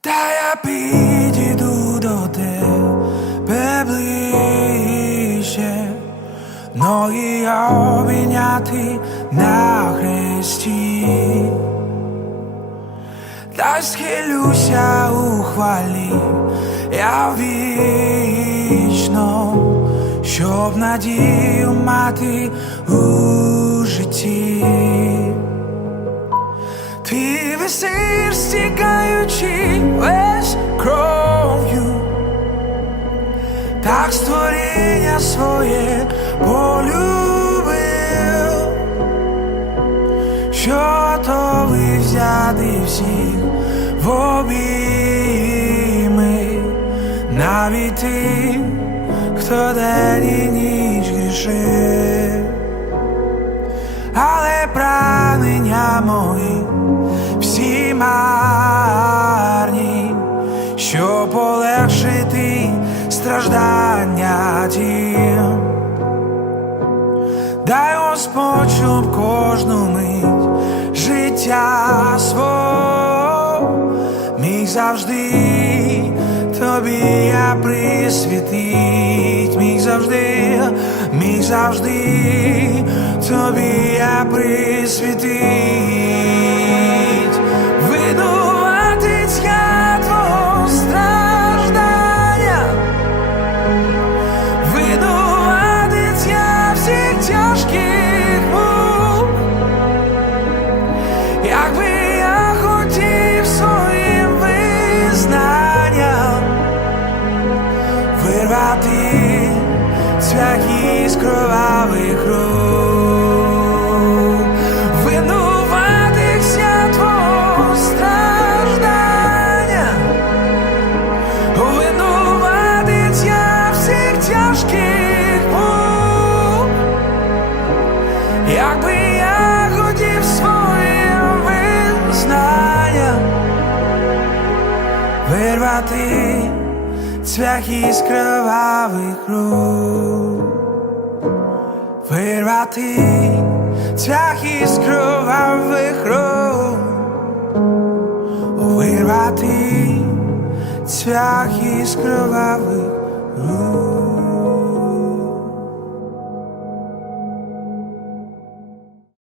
Та я підійду до тебе ближче, ноги обійняти на хресті, та схилюся у хвалі, я вічно, щоб надію мати у житті. Ти висиш, стікаючи так створіння своє полюбив, що готовий взяти всіх в обійми, навіть тим, хто день і ніч грішив. Але прагнення мої всі страждання. Дай Господь, щоб кожну мить життя свого міг завжди тобі я присвятить, міг завжди, міг завжди тобі я присвятить. Цвях із кровавих рук, винуватець я твого страждання. Винуватець я всіх тяжких мук, якби я хотів своїм визнанням вирвати цвях із кровавих рук, вирвати цвях із кровавих рук, вирвати цвях із кровавих рук.